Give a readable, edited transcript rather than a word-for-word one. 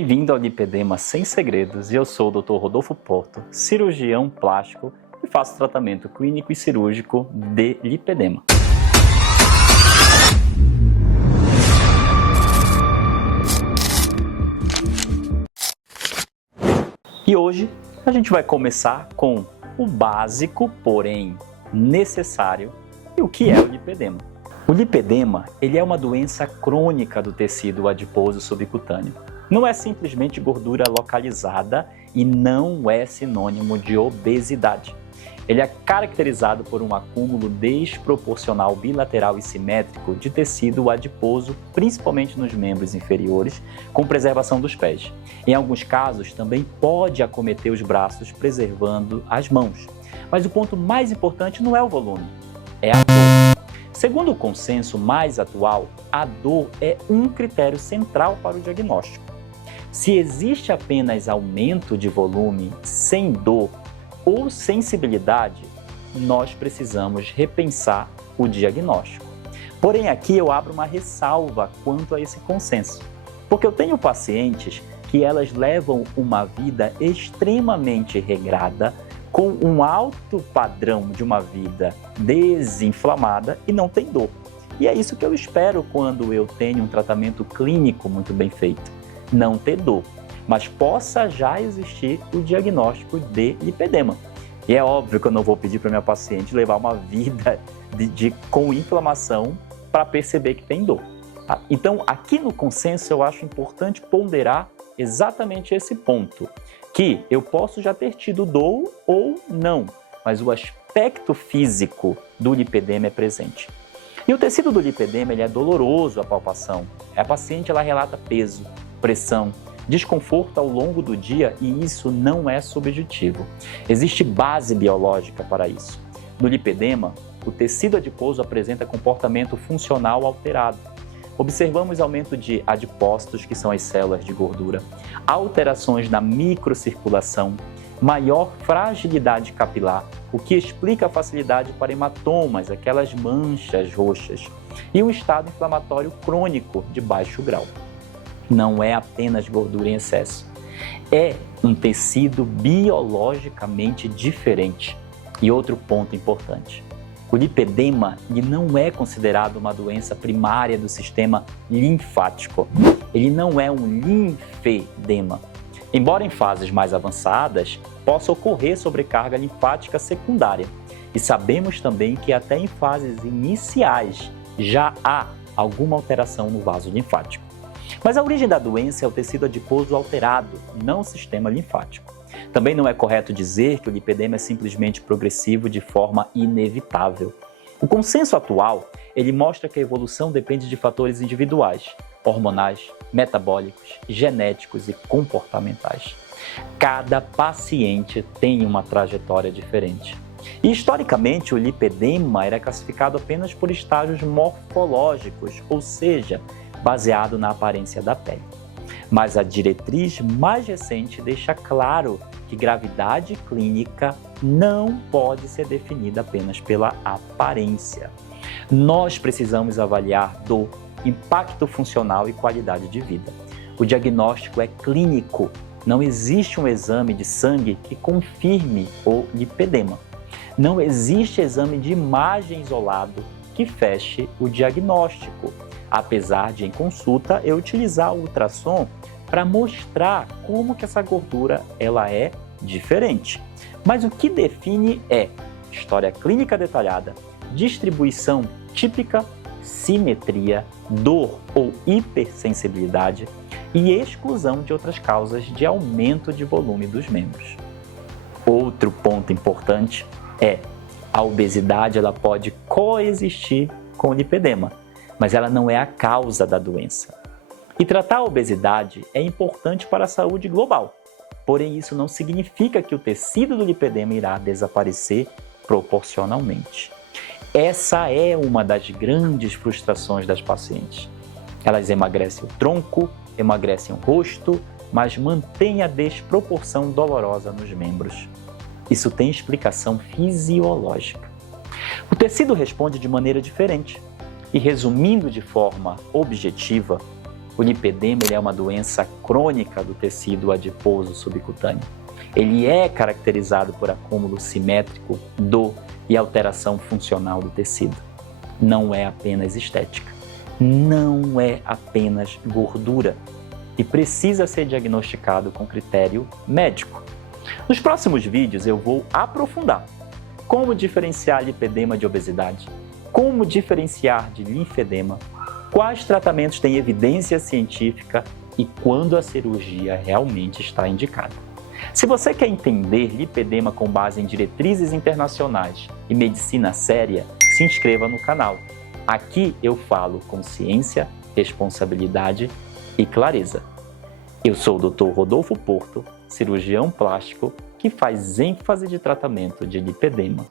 Bem-vindo ao Lipedema Sem Segredos, e eu sou o Dr. Rodolfo Porto, cirurgião plástico e faço tratamento clínico e cirúrgico de lipedema. E hoje a gente vai começar com o básico, porém necessário, e o que é o lipedema. O lipedema ele é uma doença crônica do tecido adiposo subcutâneo. Não é simplesmente gordura localizada e não é sinônimo de obesidade. Ele é caracterizado por um acúmulo desproporcional bilateral e simétrico de tecido adiposo, principalmente nos membros inferiores, com preservação dos pés. Em alguns casos, também pode acometer os braços, preservando as mãos. Mas o ponto mais importante não é o volume, é a dor. Segundo o consenso mais atual, a dor é um critério central para o diagnóstico. Se existe apenas aumento de volume sem dor ou sensibilidade, nós precisamos repensar o diagnóstico. Porém, aqui eu abro uma ressalva quanto a esse consenso, porque eu tenho pacientes que elas levam uma vida extremamente regrada, com um alto padrão de uma vida desinflamada e não tem dor. E é isso que eu espero quando eu tenho um tratamento clínico muito bem feito. Não ter dor, mas possa já existir o diagnóstico de lipedema. E é óbvio que eu não vou pedir para minha paciente levar uma vida com inflamação para perceber que tem dor. Tá? Então, aqui no consenso, eu acho importante ponderar exatamente esse ponto, que eu posso já ter tido dor ou não, mas o aspecto físico do lipedema é presente. E o tecido do lipedema ele é doloroso à palpação. A paciente ela relata peso, pressão, desconforto ao longo do dia e isso não é subjetivo. Existe base biológica para isso. No lipedema, o tecido adiposo apresenta comportamento funcional alterado. Observamos aumento de adipócitos, que são as células de gordura, alterações na microcirculação, maior fragilidade capilar, o que explica a facilidade para hematomas, aquelas manchas roxas, e um estado inflamatório crônico de baixo grau. Não é apenas gordura em excesso, é um tecido biologicamente diferente. E outro ponto importante, o lipedema ele não é considerado uma doença primária do sistema linfático, ele não é um linfedema. Embora em fases mais avançadas, possa ocorrer sobrecarga linfática secundária. E sabemos também que até em fases iniciais já há alguma alteração no vaso linfático. Mas a origem da doença é o tecido adiposo alterado, não o sistema linfático. Também não é correto dizer que o lipedema é simplesmente progressivo de forma inevitável. O consenso atual, ele mostra que a evolução depende de fatores individuais, hormonais, metabólicos, genéticos e comportamentais. Cada paciente tem uma trajetória diferente. E historicamente, o lipedema era classificado apenas por estágios morfológicos, ou seja, baseado na aparência da pele. Mas a diretriz mais recente deixa claro que gravidade clínica não pode ser definida apenas pela aparência. Nós precisamos avaliar dor, impacto funcional e qualidade de vida. O diagnóstico é clínico, não existe um exame de sangue que confirme o lipedema. Não existe exame de imagem isolado que feche o diagnóstico, apesar de em consulta eu utilizar o ultrassom para mostrar como que essa gordura ela é diferente. Mas o que define é história clínica detalhada, distribuição típica, simetria, dor ou hipersensibilidade e exclusão de outras causas de aumento de volume dos membros. Outro ponto importante é a obesidade ela pode coexistir com o lipedema, mas ela não é a causa da doença. E tratar a obesidade é importante para a saúde global, porém isso não significa que o tecido do lipedema irá desaparecer proporcionalmente. Essa é uma das grandes frustrações das pacientes. Elas emagrecem o tronco, emagrecem o rosto, mas mantêm a desproporção dolorosa nos membros. Isso tem explicação fisiológica. O tecido responde de maneira diferente. E resumindo de forma objetiva, O lipedema ele é uma doença crônica do tecido adiposo subcutâneo. Ele é caracterizado por acúmulo simétrico, dor e alteração funcional do tecido. Não é apenas estética, não é apenas gordura e precisa ser diagnosticado com critério médico. Nos próximos vídeos eu vou aprofundar como diferenciar lipedema de obesidade, como diferenciar de linfedema, quais tratamentos têm evidência científica e quando a cirurgia realmente está indicada. Se você quer entender lipedema com base em diretrizes internacionais e medicina séria, se inscreva no canal. Aqui eu falo com ciência, responsabilidade e clareza. Eu sou o Dr. Rodolfo Porto, cirurgião plástico que faz ênfase de tratamento de lipedema.